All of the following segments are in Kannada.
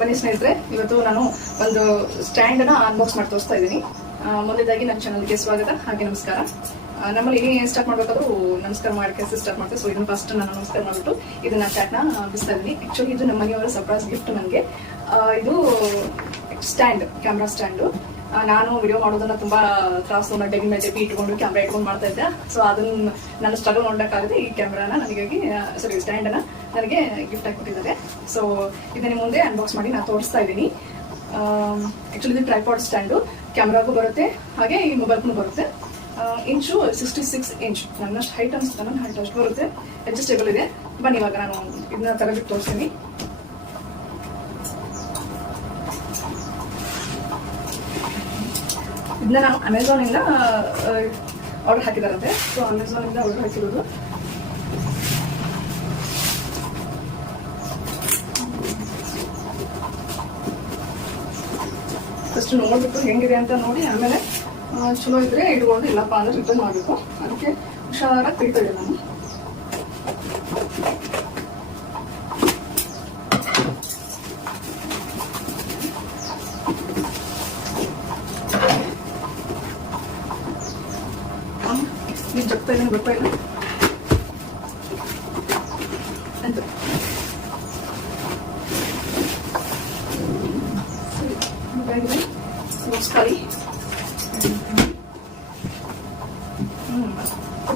ಬನ್ನಿ ಸ್ನೇಹಿತರೆ, ಇವತ್ತು ನಾನು ಒಂದು ಸ್ಟ್ಯಾಂಡ್ ಅನ್ನ ಅನ್ಬಾಕ್ಸ್ ಮಾಡಿ ತೋರಿಸ್ತಾ ಇದ್ದೀನಿ. ಮೊದಲದಾಗಿ ನನ್ನ ಚಾನಲ್ಗೆ ಸ್ವಾಗತ ಹಾಗೆ ನಮಸ್ಕಾರ. ನಮ್ಮಲ್ಲಿ ಏನೇ ಸ್ಟಾರ್ಟ್ ಮಾಡ್ಬೇಕಾದ್ರೂ ನಮಸ್ಕಾರ ಮಾಡಕ್ಕೆ ಸ್ಟಾರ್ಟ್ ಮಾಡ್ತೇವೆ. ಸೊ ಇದನ್ನ ಫಸ್ಟ್ ನಾನು ನಮಸ್ಕಾರ ಮಾಡಿಬಿಟ್ಟು ಇದನ್ನ ಚಾಟ್ನ ಬಿಸ್ತಾ ಇದ್ದೀನಿ. ಆಕ್ಚುಲಿ ಇದು ನಮ್ಮ ಮನೆಯವರ ಸರ್ಪ್ರೈಸ್ ಗಿಫ್ಟ್ ನನಗೆ. ಇದು ಸ್ಟ್ಯಾಂಡ್, ಕ್ಯಾಮ್ರಾ ಸ್ಟ್ಯಾಂಡು. ನಾನು ವಿಡಿಯೋ ಮಾಡೋದನ್ನ ತುಂಬಾ ತ್ರಾಸು, ಡಬ್ಬಿ ಮೇಲೆ ಇಟ್ಕೊಂಡು ಕ್ಯಾಮ್ರಾ ಇಟ್ಕೊಂಡು ಮಾಡ್ತಾ ಇದ್ದೆ. ಸೊ ಅದನ್ನ ನಾನು ಸ್ಟ್ರಗಲ್ ನೋಡಕ್ಕಾಗದೆ ಈ ಕ್ಯಾಮ್ರಾನ ಸ್ಟ್ಯಾಂಡ್ ಅನ್ನ ನನಗೆ ಗಿಫ್ಟ್ ಆಗಿ ಕೊಟ್ಟಿದ್ದಾರೆ. ಸೊ ಇದನ್ನ ಮುಂದೆ ಅನ್ಬಾಕ್ಸ್ ಮಾಡಿ ನಾನು ತೋರಿಸ್ತಾ ಇದ್ದೀನಿ. ಆಕ್ಚುಲಿ ಇದು ಟ್ರೈಪಾಡ್ ಸ್ಟ್ಯಾಂಡು, ಕ್ಯಾಮ್ರಾಗೂ ಬರುತ್ತೆ ಹಾಗೆ ಈ ಮೊಬೈಲ್ಗೂ ಬರುತ್ತೆ. ಇಂಚು 66 ಇಂಚ್, ನನ್ನಷ್ಟು ಹೈಟ್ ಅನ್ಸುತ್ತೆ, ನನ್ನ ಹೈಟ್ ಅಷ್ಟು ಬರುತ್ತೆ. ಅಡ್ಜಸ್ಟೇಬಲ್ ಇದೆ. ಬನ್ನಿ ಇವಾಗ ನಾನು ಇದನ್ನ ತೆಗೆದು ತೋರಿಸ್ತೀನಿ. ಇದನ್ನ ನಾನು ಅಮೆಝಾನ್ ಇಂದ ಆರ್ಡರ್ ಹಾಕಿದಾರಂತೆ. ಸೊ ಅಮೆಝಾನ್ ಇಂದ ಆರ್ಡರ್ ಹಾಕಿರೋದು. ಫಸ್ಟ್ ನೋಡ್ಬಿಟ್ಟು ಹೆಂಗಿದೆ ಅಂತ ನೋಡಿ, ಆಮೇಲೆ ಚಲೋ ಇದ್ರೆ ಇಟ್ಕೊಂಡು, ಇಲ್ಲಪ್ಪ ಅಂದ್ರೆ ರಿಟರ್ನ್ ಮಾಡಬೇಕು. ಅದಕ್ಕೆ ಹುಷಾರಾಗಿ ತೆಗಿತಾ ಇದ್ದೆ ನಾನು. ನೀವು ಜಗ್ತಾ ಇದ್ದೀನಿ, ಬರ್ತಾ ಇಲ್ಲ ಅಂತ. ನಮಸ್ಕಾರಿ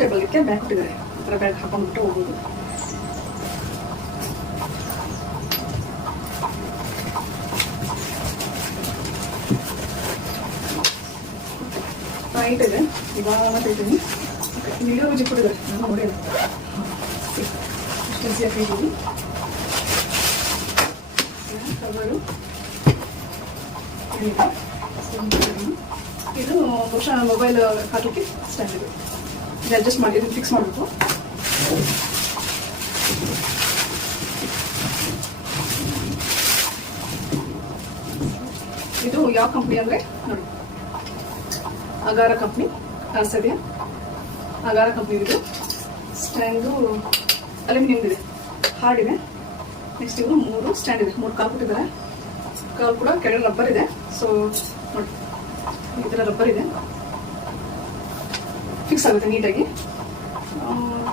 ಟೇಬಲ್ಗೆ ಬ್ಯಾಗ್ ಕೊಟ್ಟಿದ್ದಾರೆ. ಆ ಥರ ಬ್ಯಾಗ್ ಹಾಕೊಂಡ್ಬಿಟ್ಟು ಹೋಗ್ಬೋದು. ರೈಟ್ ಇದೆ, ಇವಾಗ ಹೇಳ್ತೀನಿ. ವಿಡಿಯೋ ವಿಜಿ ಕೊಟ್ಟಿದ್ದಾರೆ, ನಾನು ನೋಡಿ ಅಷ್ಟು ಈಸಿಯಾಗಿ ಇದ್ದೀವಿ. ಕವರು ಇದು ಬಹುಶಃ ಮೊಬೈಲ್ ಹಾಕಲಿಕ್ಕೆ ಸ್ಟ್ಯಾಂಡ್ ಇದು. ಇದು ಅಡ್ಜಸ್ಟ್ ಮಾಡಿ ಇದನ್ನು ಫಿಕ್ಸ್ ಮಾಡಬೇಕು. ಇದು ಯಾವ ಕಂಪ್ನಿ ಅಂದರೆ ನೋಡಿ, ಅಗಾರ ಕಂಪ್ನಿ. ಸದ್ಯ ಅಗಾರ ಕಂಪ್ನಿ ಇದು ಸ್ಟ್ಯಾಂಡು ಅಲ್ಯೂಮಿನಿಯಂ ಇದೆ, ಹಾರ್ಡ್ ಇದೆ. ನೆಕ್ಸ್ಟ್ ಇವರು 3 ಸ್ಟ್ಯಾಂಡ್ ಇದೆ, 3 ಕಾಲು ಕೊಟ್ಟಿದ್ದಾರೆ. ಕಾಲು ಕೂಡ ಕೆಳಗೆ ರಬ್ಬರ್ ಇದೆ. ಸೊ ನೋಡಿ, ಈ ಥರ ರಬ್ಬರ್ ಇದೆ, ಫಿಕ್ಸ್ ಆಗುತ್ತೆ ನೀಟಾಗಿ.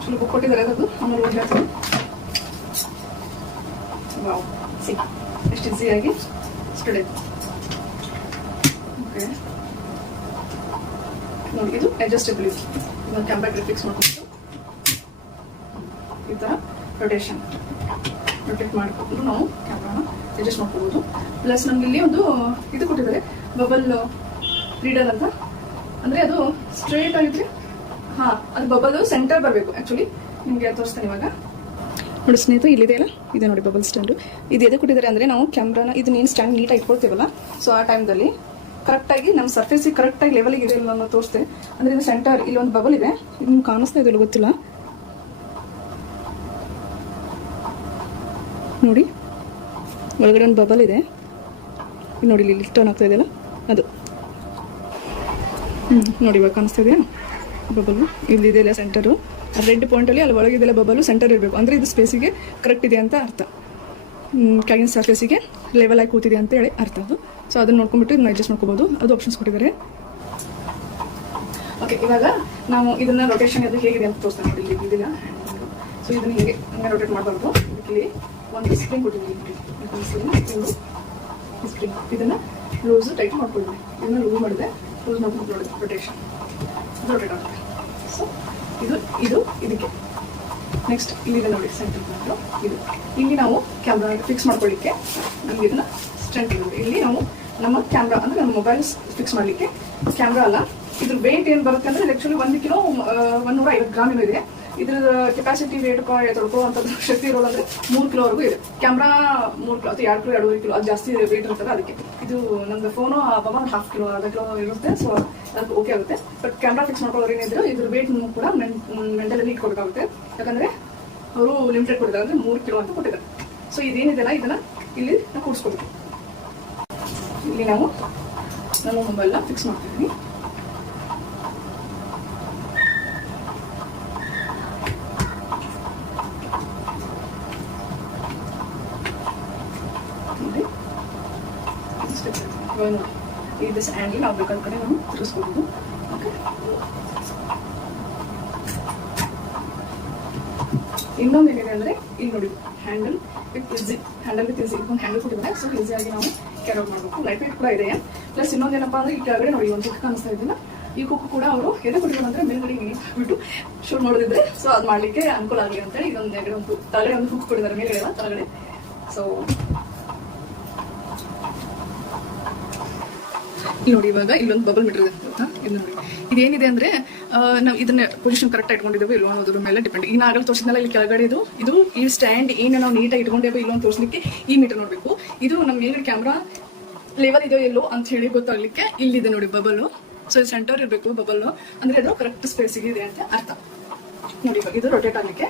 ಚಲೋ ಬುಕ್ ಕೊಟ್ಟಿದ್ದಾರೆ ಅದದ್ದು. ಆಮೇಲೆ ಒಂದು ಹೇಳ್ತೀನಿ, ವಾವ್, ಸಿ ಎಷ್ಟು ಈಸಿಯಾಗಿ ಸ್ಟಡ್ ಆಯಿತು. ಓಕೆ ನೋಡಿ, ಇದು ಅಡ್ಜಸ್ಟೇಬಲ್ ಇದೆ. ಇದನ್ನು ಕ್ಯಾಮ್ರಾ ಫಿಕ್ಸ್ ಮಾಡ್ಕೊಂಡು ಈ ಥರ ರೊಟೇಟ್ ಮಾಡಿಕೊಂಡು ನಾವು ಕ್ಯಾಮ್ರಾನ ಅಡ್ಜಸ್ಟ್ ಮಾಡ್ಕೋಬೋದು. ಪ್ಲಸ್ ನಮ್ಗೆ ಇಲ್ಲಿ ಒಂದು ಇದು ಕೊಟ್ಟಿದ್ದಾರೆ, ಬಬಲ್ ರೀಡರ್ ಅಂತ. ಅಂದರೆ ಅದು ಸ್ಟ್ರೇಟ್ ಆಗಿದ್ರೆ ಅದು ಬಬಲ್ ಸೆಂಟರ್ ಬರಬೇಕು. ಆ್ಯಕ್ಚುಲಿ ನಿಮಗೆ ತೋರಿಸ್ತಾನೆ ಇವಾಗ. ನೋಡಿ ಸ್ನೇಹಿತರೆ, ಇಲ್ಲಿದೆ ಅಲ್ಲ, ಇದೆ ನೋಡಿ ಬಬಲ್ ಸ್ಟ್ಯಾಂಡು. ಇದು ಎದೆ ಕೊಟ್ಟಿದ್ದಾರೆ ಅಂದರೆ ನಾವು ಕ್ಯಾಮ್ರಾನ ಇದನ್ನೇನು ಸ್ಟ್ಯಾಂಡ್ ನೀಟಾಗಿ ಇಟ್ಕೊಳ್ತೀವಲ್ಲ, ಸೊ ಆ ಟೈಮ್ದಲ್ಲಿ ಕರೆಕ್ಟಾಗಿ ನಮ್ಮ ಸರ್ಫೇಸಿಗೆ ಕರೆಕ್ಟಾಗಿ ಲೆವೆಲಿಗೆ ಇದೆ ಇಲ್ಲ ಅನ್ನೋ ತೋರಿಸ್ತೆ. ಅಂದರೆ ಇದು ಸೆಂಟರ್, ಇಲ್ಲಿ ಒಂದು ಬಬಲ್ ಇದೆ, ಇದು ನಿಮ್ಗೆ ಕಾಣಿಸ್ತಾ ಇದೆಯಲ್ಲ ಗೊತ್ತಿಲ್ಲ ನೋಡಿ, ಒಳಗಡೆ ಒಂದು ಬಬಲ್ ಇದೆ ನೋಡಿ, ಇಲ್ಲಿ ಟರ್ನ್ ಆಗ್ತಾ ಇದೆಯಲ್ಲ ಅದು. ನೋಡಿ ಇವಾಗ ಕಾಣಿಸ್ತಾ ಇದೆಯಾ ಬಬಲು? ಇಲ್ಲಿದೆಯಲ್ಲ ಸೆಂಟರು, ರೆಡ್ ಪಾಯಿಂಟಲ್ಲಿ ಅಲ್ಲಿ ಒಳಗಿದೆಲ್ಲ ಬಬಲು ಸೆಂಟರ್ ಇರಬೇಕು. ಅಂದರೆ ಇದು ಸ್ಪೇಸಿಗೆ ಕರೆಕ್ಟ್ ಇದೆ ಅಂತ ಅರ್ಥ, ಕೆಳಗಿನ ಸರ್ಫೇಸಿಗೆ ಲೆವೆಲ್ ಆಗಿ ಕೂತಿದೆ ಅಂತ ಹೇಳಿ ಅರ್ಥ ಅದು. ಸೊ ಅದನ್ನು ನೋಡ್ಕೊಂಡ್ಬಿಟ್ಟು ಇದನ್ನ ಅಡ್ಜಸ್ಟ್ ಮಾಡ್ಕೋಬೋದು. ಅದು ಆಪ್ಷನ್ಸ್ ಕೊಟ್ಟಿದ್ದಾರೆ. ಓಕೆ, ಇವಾಗ ನಾವು ಇದನ್ನ ರೊಟೇಷನ್ ಅದು ಹೇಗಿದೆ ಅಂತ ತೋರಿಸ್ತಾ ನೋಡಿ. ಇಲ್ಲಿ ಇದೆಯಲ್ಲ, ಸೊ ಇದನ್ನ ಹೀಗೆ ರೊಟೇಟ್ ಮಾಡಬಾರ್ದು. ಇಲ್ಲಿ ಒಂದು ಸ್ಪ್ರಿಂಗ್ ಕೊಟ್ಟಿದ್ದೀವಿ, ಸ್ಪ್ರಿಂಗ್. ಇದನ್ನ ಲೂಸ್ ಟೈಟ್ ಮಾಡ್ಕೊಳ್ತೀವಿ. ಇದನ್ನ ಲೂಸ್ ಮಾಡಿದೆ, ಲೂಸ್ ಮಾಡ್ಕೊಂಡು ನೋಡಿ ರೊಟೇಷನ್ ರೊಟೇಟ್ ಆಗುತ್ತೆ. ಸೊ ಇದು ಇದಕ್ಕೆ ನೆಕ್ಸ್ಟ್ ಇಲ್ಲಿದೆ ನೋಡಿ ಸೆಂಟರ್ ಪಾಯಿಂಟು. ಇದು ಇಲ್ಲಿ ನಾವು ಕ್ಯಾಮ್ರಾ ಫಿಕ್ಸ್ ಮಾಡ್ಕೊಳ್ಳಿಕ್ಕೆ ನಮ್ಗೆ ಇದನ್ನ ಸ್ಟ್ಯಾಂಡ್ ಇರುತ್ತೆ. ಇಲ್ಲಿ ನಾವು ನಮ್ಮ ಕ್ಯಾಮ್ರಾ ಅಂದರೆ ನಮ್ಮ ಮೊಬೈಲ್ ಫಿಕ್ಸ್ ಮಾಡಲಿಕ್ಕೆ ಕ್ಯಾಮ್ರಾ ಅಲ್ಲ, ಇದ್ರ ವೆಯ್ಟ್ ಏನು ಬರುತ್ತೆ ಅಂದರೆ ಆ್ಯಕ್ಚುಲಿ 1 ಕಿಲೋ 150 ಗ್ರಾಮ್ ಇದೆ. ಇದ್ರ ಕೆಪಾಸಿಟಿ ವೇಟ್ ತೊಳ್ಕೊಳ್ಳುವಂಥದ್ದು ಶಕ್ತಿ ಇರೋದಂದ್ರೆ 3 ಕಿಲೋವರೆಗೂ ಇದೆ. ಕ್ಯಾಮ್ರಾ 3 ಕಿಲೋ ಅಥವಾ 2 ಕಿಲೋ 2.5 ಕಿಲೋ ಅದು ಜಾಸ್ತಿ ವೇಟ್ ಇರ್ತದೆ. ಅದಕ್ಕೆ ಇದು ನಮ್ದು ಫೋನು ಅಬೌಟ್ 1/2 ಕಿಲೋ 1/2 ಕಿಲೋ ಇರುತ್ತೆ. ಸೊ ಅದಕ್ಕೆ ಓಕೆ ಆಗುತ್ತೆ. ಬಟ್ ಕ್ಯಾಮ್ರಾ ಫಿಕ್ಸ್ ಮಾಡ್ಕೊಳ್ಳೋರು ಏನಿದ್ರು ಇದ್ರ ವೇಟ್ ಕೂಡ ಮೆಂಟಲಲ್ಲಿ ಇಟ್ಕೊಬೇಕಾಗುತ್ತೆ. ಯಾಕಂದರೆ ಅವರು ಲಿಮಿಟೆಡ್ ಕೊಟ್ಟಿದ್ದಾರೆ, ಅಂದರೆ 3 ಕಿಲೋ ಅಂತ ಕೊಟ್ಟಿದ್ದಾರೆ. ಸೊ ಇದೇನಿದೆಲ್ಲ ಇದನ್ನು ಇಲ್ಲಿ ನಾವು ಕೂಡಿಸ್ಕೊಬೇಕು. ಇಲ್ಲಿ ನಾವು ನಮ್ಮ ಮೊಬೈಲ್ನ ಫಿಕ್ಸ್ ಮಾಡ್ತಿದ್ದೀನಿ. ಸ್ಟೆಪ್ಸ್ ಇವಾಗ ನೋಡಿ ಇದು ಹ್ಯಾಂಡಲ್ ನಾವು ಬೇಕಾದ ಕಡೆ ನಾವು ತಿರ್ಸ್ಕೊಬೋದು. ಓಕೆ, ಇನ್ನೊಂದು ಏನಿದೆ ಅಂದರೆ ಇಲ್ಲಿ ನೋಡಿ handle with easy, handle with easy ಒಂದು ಹ್ಯಾಂಡಲ್ ಕೊಟ್ಟಿದ್ದಾರೆ. ಸೊ ಈಸಿಯಾಗಿ ನಾವು ಕ್ಯಾರಿ ಔಟ್ ಮಾಡಬೇಕು. ಲೈಟ್ ವೇಟ್ ಕೂಡ ಇದೆ. ಪ್ಲಸ್ ಇನ್ನೊಂದೇನಪ್ಪ ಅಂದರೆ ಈ ಕೆಳಗಡೆ ನೋಡಿ ಒಂದು ಹುಕ್ ಕಾಣಿಸ್ತಾ ಇದೆಯಲ್ಲ, ಈ ಹುಕ್ ಕೂಡ ಅವರು ಎದೆ ಕೊಟ್ಟಿದ್ರು ಅಂದರೆ ಮೇಲ್ಗಡೆ ಬಿಟ್ಟು ಶೂಟ್ ಮಾಡೋದಿದ್ರೆ ಸೊ ಅದು ಮಾಡಲಿಕ್ಕೆ ಅನುಕೂಲ ಆಗಲಿ ಅಂತೇಳಿ ಇದೊಂದು ಎಗಡೆ ಒಂದು ತಳಗಡೆ ಒಂದು ಹುಕ್ ಕೊಟ್ಟಿದ್ದಾರೆ, ಮೇಲ್ಗಡೆ ಅಲ್ಲ ತಳಗಡೆ. ಸೊ ಇಲ್ಲಿ ನೋಡಿ ಇವಾಗ ಇಲ್ಲೊಂದು ಬಬಲ್ ಮೀಟರ್ ಇದೆ ಗೊತ್ತಾ, ಇದು ನೋಡಿ ಇದೇನಿದೆ ಅಂದರೆ ನಾವು ಇದನ್ನ ಪೊಸಿಷನ್ ಕರೆಕ್ಟ್ ಇಟ್ಕೊಂಡಿದ್ದೇವೆ ಇಲ್ವೋ ಅನ್ನೋದ್ರ ಮೇಲೆ ಡಿಪೆಂಡ್. ಈಗ ಆಗಲು ತೋರಿಸಿದ್ನಲ್ಲ ಇಲ್ಲಿ ಕೆಳಗಡೆ ಇದು ಈ ಸ್ಟ್ಯಾಂಡ್ ಏನು ನಾವು ನೀಟಾಗಿ ಇಟ್ಕೊಂಡೇವೆ ಇಲ್ಲೋ ಅಂತ ತೋರಿಸಲಿಕ್ಕೆ ಈ ಮೀಟರ್ ನೋಡಬೇಕು. ಇದು ನಮ್ಮ ಮೇಲ್ಗಡೆ ಕ್ಯಾಮ್ರಾ ಲೆವೆಲ್ ಇದೆಯೋ ಎಲ್ಲೋ ಅಂತ ಹೇಳಿ ಗೊತ್ತಾಗ್ಲಿಕ್ಕೆ ಇಲ್ಲಿದೆ ನೋಡಿ ಬಬಲ್. ಸೊ ಇದು ಸೆಂಟರ್ ಇರಬೇಕು ಬಬಲ್, ಅಂದರೆ ಅದು ಕರೆಕ್ಟ್ ಸ್ಪೇಸಿಗೆ ಇದೆ ಅಂತ ಅರ್ಥ. ನೋಡಿ ಇವಾಗ ಇದು ರೊಟೇಟ್ ಆಗಲಿಕ್ಕೆ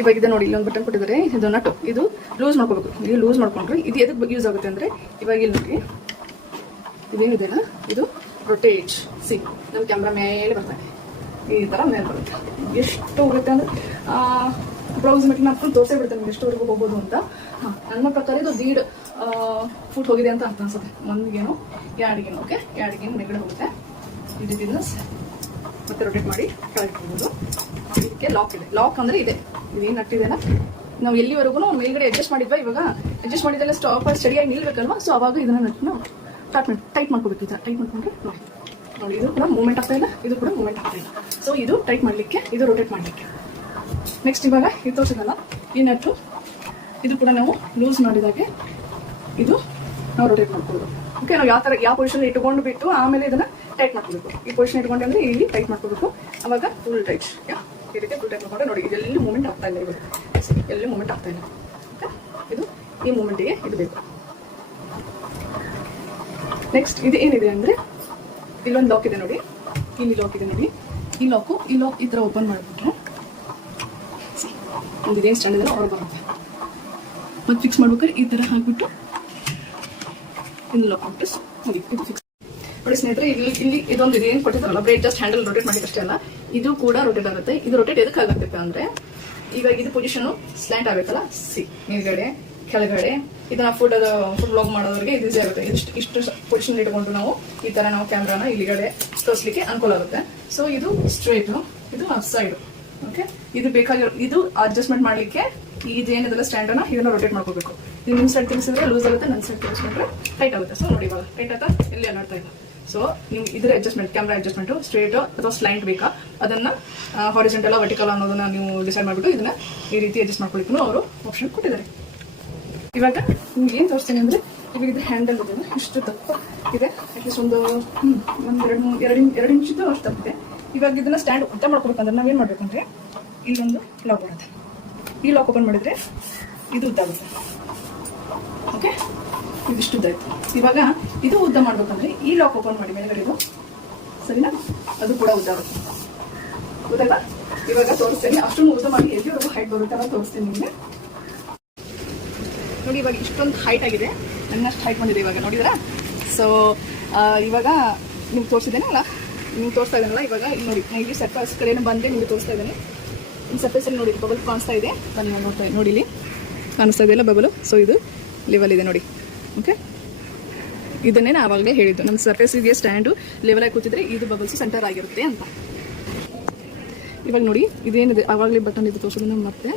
ಇವಾಗ ಇದೆ ನೋಡಿ ಇಲ್ಲೊಂದು ಬಟನ್ ಕೊಟ್ಟಿದ್ದಾರೆ, ಇದು ನಟು, ಇದು ಲೂಸ್ ಮಾಡ್ಕೋಬೇಕು. ಇದು ಲೂಸ್ ಮಾಡ್ಕೊಂಡ್ರೆ ಇದು ಎದಕ್ಕೆ ಯೂಸ್ ಆಗುತ್ತೆ ಅಂದರೆ ಇವಾಗ ಇಲ್ಲಿ ನೋಡಿ ಇದೇನಿದೆಲ್ಲ ಇದು ರೊಟೇಟ್. ಸಿ ನಮ್ಮ ಕ್ಯಾಮ್ರಾ ಮೇಲೆ ಬರ್ತಾನೆ ಈ ಥರ ಮೇಲೆ ಬರುತ್ತೆ. ಎಷ್ಟು ಹೋಗುತ್ತೆ ಅಂದರೆ ಬ್ರೌಸ್ ಮೆಟ್ನ ಹಾಕೊಂಡು ತೋರಿಸೇ ಬಿಡ್ತೇನೆ ನಿಮ್ಗೆ ಎಷ್ಟುವರೆಗೂ ಹೋಗ್ಬೋದು ಅಂತ. ಹಾಂ, ನನ್ನ ಪ್ರಕಾರ ಇದು 1.5 ಫುಟ್ ಹೋಗಿದೆ ಅಂತ ಅರ್ಥ ಅನ್ಸುತ್ತೆ. ಒಂದಿಗೇನು ಎರಡಿಗೇನು. ಓಕೆ, ಎರಡಿಗೇನು ಮೇಲ್ಗಡೆ ಹೋಗುತ್ತೆ. ಇದು ಬಿಸ್ನೆಸ್ ಮತ್ತೆ ರೊಟೇಟ್ ಮಾಡಿ ಕೆಳಗೆ ಹೋಗ್ಬೋದು. ಇದಕ್ಕೆ ಲಾಕ್ ಇದೆ. ಲಾಕ್ ಅಂದರೆ ಇದೆ, ಇದೇನು ನಟ್ಟಿದೆಲ್ಲ ನಾವು ಎಲ್ಲಿವರೆಗೂ ಮೇಲ್ಗಡೆ ಅಡ್ಜಸ್ಟ್ ಮಾಡಿದ್ವಾ, ಇವಾಗ ಅಡ್ಜಸ್ಟ್ ಮಾಡಿದ್ದೆಲ್ಲ ಸ್ಟಾಪ್ ಸ್ಟಡಿಯಾಗಿ ನಿಲ್ಬೇಕಲ್ವಾ. ಸೊ ಅವಾಗ ಇದನ್ನ ನಟ್ಟನ್ನು ಟೈಟ್ ಮಾಡ್ಕೋಬೇಕು. ಈ ಥರ ಟೈಟ್ ಮಾಡ್ಕೊಂಡ್ರೆ ನೋಡಿ ನೋಡಿ ಇದು ಕೂಡ ಮೂವ್ಮೆಂಟ್ ಆಗ್ತಾ ಇಲ್ಲ, ಇದು ಕೂಡ ಮೂವ್ಮೆಂಟ್ ಆಗ್ತಾ ಇಲ್ಲ. ಸೊ ಇದು ಟೈಟ್ ಮಾಡಲಿಕ್ಕೆ, ಇದು ರೊಟೇಟ್ ಮಾಡಲಿಕ್ಕೆ. ನೆಕ್ಸ್ಟ್ ಇವಾಗ ಇದು ತೋರಿಸಿದಲ್ಲ ಈ ನಟ್ಟು, ಇದು ಕೂಡ ನಾವು ಲೂಸ್ ಮಾಡಿದಾಗೆ ಇದು ನಾವು ರೊಟೇಟ್ ಮಾಡ್ಕೊಳ್ಳೋದು. ಓಕೆ, ನಾವು ಯಾವ ಪೊಸಿಷನ್ ಇಟ್ಕೊಂಡು ಬಿಟ್ಟು ಆಮೇಲೆ ಇದನ್ನ ಟೈಟ್ ಮಾಡ್ಕೋಬೇಕು. ಈ ಪೊಸಿಷನ್ ಇಟ್ಕೊಂಡೆ ಅಂದರೆ ಇಲ್ಲಿ ಟೈಟ್ ಮಾಡ್ಕೋಬೇಕು. ಅವಾಗ ಫುಲ್ ಟೈಟ್, ಈ ರೀತಿ ಫುಲ್ ಟೈಟ್ ಮಾಡ್ಕೊಂಡ್ರೆ ನೋಡಿ ಇದೆಲ್ಲ ಮೂವ್ಮೆಂಟ್ ಆಗ್ತಾ ಇಲ್ಲ, ಇವಾಗ ಎಲ್ಲಿ ಮೂವ್ಮೆಂಟ್ ಆಗ್ತಾ ಇಲ್ಲ. ಓಕೆ, ಇದು ಈ ಮೂವ್ಮೆಂಟಿಗೆ ಇದು ಬೇಕು. ನೆಕ್ಸ್ಟ್ ಇದು ಏನಿದೆ ಅಂದರೆ ಇಲ್ಲೊಂದು ಲಾಕ್ ಇದೆ ನೋಡಿ, ಇಲ್ಲಿ ಲಾಕ್ ಇದೆ ನೋಡಿ. ಈ ಲಾಕ್ ಈ ಥರ ಓಪನ್ ಮಾಡಿಬಿಟ್ರೆ ಒಂದು ಇದೇನು ಸ್ಟ್ಯಾಂಡ್ ಇದೆಲ್ಲ ಹೊರ ಬರುತ್ತೆ. ಮತ್ತು ಫಿಕ್ಸ್ ಮಾಡ್ಬೇಕಾದ್ರೆ ಈ ಥರ ಹಾಕ್ಬಿಟ್ಟು ಇನ್ನು ಲಾಕ್ ಮಾಡ್ಬಿಟ್ಟು ನೋಡಿ ಇದು ಫಿಕ್ಸ್ ನೋಡಿ ಸ್ನೇಹಿತರೆ. ಇಲ್ಲಿ ಇದೊಂದು ಇದೇನು ಕೊಟ್ಟಿದ್ದಾರಲ್ಲ ಬ್ರೇಡ್ ಜಸ್ಟ್ ಹ್ಯಾಂಡಲ್ ರೊಟೇಟ್ ಮಾಡಿಕ್ಕೆ ಅಷ್ಟೇ ಅಲ್ಲ, ಇದು ಕೂಡ ರೊಟೇಟ್ ಆಗುತ್ತೆ. ಇದು ರೊಟೇಟ್ ಎದಕ್ಕೆ ಆಗುತ್ತೆ ಅಂದರೆ ಇವಾಗ ಇದು ಪೊಸಿಷನು ಸ್ಲ್ಯಾಂಟ್ ಆಗಬೇಕಲ್ಲ, ಸಿ ಮೇಲ್ಗಡೆ ಕೆಳಗಡೆ ಇದನ್ನ ಫುಡ್ ವ್ಲಾಗ್ ಮಾಡೋರಿಗೆ ಇದು ಈಸಿ ಆಗುತ್ತೆ. ಇಷ್ಟು ಪೊಸಿಷನ್ ಇಟ್ಕೊಂಡು ನಾವು ಈ ಥರ ನಾವು ಕ್ಯಾಮ್ರಾನ ಇಲ್ಲಿಗಡೆ ತೋರಿಸ್ಲಿಕ್ಕೆ ಅನುಕೂಲ ಆಗುತ್ತೆ. ಸೊ ಇದು ಸ್ಟ್ರೇಟು, ಇದು ಸೈಡು. ಓಕೆ, ಇದು ಬೇಕಾಗಿರೋ ಇದು ಅಡ್ಜಸ್ಟ್ಮೆಂಟ್ ಮಾಡಲಿಕ್ಕೆ ಇದೇನಿದೆಲ್ಲ ಸ್ಟ್ಯಾಂಡನ್ನ ಇದನ್ನ ರೊಟೇಟ್ ಮಾಡ್ಕೋಬೇಕು. ಇದು ನಿಮ್ಮ ಸೈಡ್ ತಿರ್ಸಿದ್ರೆ ಲೂಸ್ ಆಗುತ್ತೆ, ನನ್ನ ಸೈಡ್ ತಿರ್ಸ್ಕೊಂಡ್ರೆ ಟೈಟ್ ಆಗುತ್ತೆ. ಸೊ ನೋಡಿ ಇವಾಗ ಟೈಟ್ ಆಯ್ತಾ, ಎಲ್ಲಿ ಅಲ್ಲಾಡ್ತಾ ಇಲ್ಲ. ಸೊ ನಿಮ್ಗೆ ಇದ್ರ ಅಡ್ಜಸ್ಟ್ಮೆಂಟ್, ಕ್ಯಾಮ್ರಾ ಅಡ್ಜಸ್ಟ್ಮೆಂಟು ಸ್ಟ್ರೇಟ್ ಅಥವಾ ಸ್ಲೈಂಟ್ ಬೇಕಾ ಅದನ್ನ ಹಾರಿಜೆಂಟಲ್ ವರ್ಟಿಕಲ್ ಅನ್ನೋದನ್ನ ನೀವು ಡಿಸೈಡ್ ಮಾಡಿಬಿಟ್ಟು ಇದನ್ನ ಈ ರೀತಿ ಅಡ್ಜಸ್ಟ್ ಮಾಡ್ಕೊಳ್ಳಿಕ್ಕೂ ಅವರು ಆಪ್ಷನ್ ಕೊಟ್ಟಿದ್ದಾರೆ. ಇವಾಗ ನಿಮ್ಗೆ ಏನು ತೋರಿಸ್ತೀನಿ ಅಂದರೆ ಇವಾಗ ಇದು ಹ್ಯಾಂಡಲ್ ಇದೆ, ಇಷ್ಟು ದಪ್ಪ ಇದೆ, ಅಟ್ಲೀಸ್ಟ್ ಒಂದು 2 ಇಂಚಿದ್ದು ಅಷ್ಟು ತಪ್ಪಿದೆ. ಇವಾಗ ಇದನ್ನ ಸ್ಟ್ಯಾಂಡ್ ಉದ್ದ ಮಾಡ್ಕೋಬೇಕಂದ್ರೆ ನಾವೇನು ಮಾಡಬೇಕಂದ್ರೆ ಇಲ್ಲೊಂದು ಲಾಕ್ ಬರುತ್ತೆ. ಈ ಲಾಕ್ ಓಪನ್ ಮಾಡಿದರೆ ಇದು ಉದ್ದ ಆಗುತ್ತೆ. ಓಕೆ, ಇದಿಷ್ಟು ಉದ್ದ ಆಯಿತು. ಇವಾಗ ಇದು ಉದ್ದ ಮಾಡ್ಬೇಕಂದ್ರೆ ಈ ಲಾಕ್ ಓಪನ್ ಮಾಡಿ ಮೇಲ್ಗಡೆ ಇದು, ಸರಿನಾ, ಅದು ಕೂಡ ಉದ್ದ ಆಗುತ್ತೆ. ಗೊತ್ತಲ್ವಾ? ಇವಾಗ ತೋರಿಸ್ತೀನಿ, ಅಷ್ಟೊಂದು ಉದ್ದ ಮಾಡಿ ಎಲ್ಲಿವರೆಗೂ ಹೈಟ್ ಬರುತ್ತೆ ಅಂತ ತೋರಿಸ್ತೀನಿ ನಿಮಗೆ. ನೋಡಿ ಇವಾಗ ಇಷ್ಟೊಂದು ಹೈಟ್ ಆಗಿದೆ, ನನ್ನಷ್ಟು ಹೈಟ್ ಬಂದಿದೆ ಇವಾಗ ನೋಡಿದ್ರಾ. ಸೊ ಇವಾಗ ನಿಮ್ಗೆ ತೋರಿಸಿದ್ದೇನಲ್ಲ, ನಿಮ್ಗೆ ತೋರಿಸ್ತಾ ಇದ್ದಾನಲ್ಲ ಇವಾಗ ಇಲ್ಲಿ ನೋಡಿ, ನಾನು ಇಲ್ಲಿ ಸರ್ಫೇಸ್ ಕಡೆಯನ್ನು ಬಂದರೆ ನಿಮಗೆ ತೋರಿಸ್ತಾ ಇದ್ದೇನೆ. ಈ ಸರ್ಫೇಸಲ್ಲಿ ನೋಡಿ ಬಬಲ್ ಕಾಣಿಸ್ತಾ ಇದೆ, ಬನ್ನಿ ನೋಡ್ತಾ ನೋಡಿ ಇಲ್ಲಿ ಕಾಣಿಸ್ತಾ ಇದೆಯಲ್ಲ ಬಬಲು. ಸೊ ಇದು ಲೆವೆಲ್ ಇದೆ ನೋಡಿ. ಓಕೆ, ಇದನ್ನೇ ನಾನು ಆವಾಗಲೇ ಹೇಳಿದ್ದು, ನಮ್ಮ ಸರ್ಫೇಸಿಗೆ ಸ್ಟ್ಯಾಂಡು ಲೆವೆಲಾಗಿ ಕೂತಿದ್ರೆ ಇದು ಬಬಲ್ಸು ಸೆಂಟರ್ ಆಗಿರುತ್ತೆ ಅಂತ. ಇವಾಗ ನೋಡಿ ಇದೇನಿದೆ ಆವಾಗಲೇ ಬಟನ್ ಇದು ತೋರಿಸೋದನ್ನ ಮತ್ತೆ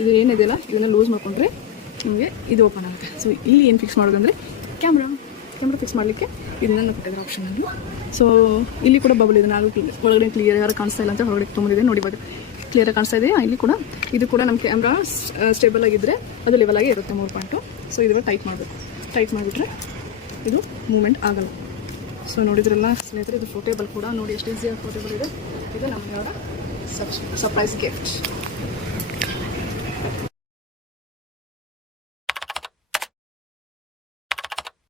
ಇದು ಏನಿದೆಯಲ್ಲ ಇದನ್ನು ಲೂಸ್ ಮಾಡಿಕೊಂಡ್ರೆ ನಿಮಗೆ ಇದು ಓಪನ್ ಆಗುತ್ತೆ. ಸೊ ಇಲ್ಲಿ ಏನು ಫಿಕ್ಸ್ ಮಾಡೋದಂದರೆ ಕ್ಯಾಮ್ರಾ ಫಿಕ್ಸ್ ಮಾಡಲಿಕ್ಕೆ ಇದನ್ನು ನಾನು ಕೊಟ್ಟಿದ್ದಾರೆ ಆಪ್ಷನಲ್ಲಿ. ಸೊ ಇಲ್ಲಿ ಕೂಡ ಬಬಲ್ ಇದೆ, ನಾನು ಒಳಗಡೆ ಕ್ಲಿಯರ್ ಯಾರು ಕಾಣಿಸ್ತಾ ಇಲ್ಲ ಅಂತ ಹೊರಗಡೆ ತೊಗೊಂಡಿದೆ ನೋಡಿ, ಇವಾಗ ಕ್ಲಿಯರಾಗಿ ಕಾಣಿಸ್ತಾ ಇದೆ. ಇಲ್ಲಿ ಕೂಡ ಇದು ಕೂಡ ನಮ್ಮ ಕ್ಯಾಮ್ರಾ ಸ್ಟೇಬಲ್ ಆಗಿದ್ದರೆ ಅದು ಲೆವೆಲ್ ಆಗಿ ಇರುತ್ತೆ 3 ಪಾಯಿಂಟು. ಸೊ ಇವಾಗ ಟೈಟ್ ಮಾಡಬೇಕು, ಟೈಟ್ ಮಾಡಿಬಿಟ್ರೆ ಇದು ಮೂವ್ಮೆಂಟ್ ಆಗಲ್ಲ. ಸೊ ನೋಡಿದ್ರಲ್ಲ ಸ್ನೇಹಿತರೆ, ಇದು ಫೋಟೇಬಲ್ ಕೂಡ ನೋಡಿ ಎಷ್ಟು ಈಸಿಯಾಗಿ ಫೋಟೇಬಲ್ ಇದೆ. ಇದು ನಮಗೆ ಅವರ ಸರ್ಪ್ರೈಸ್ ಗಿಫ್ಟ್.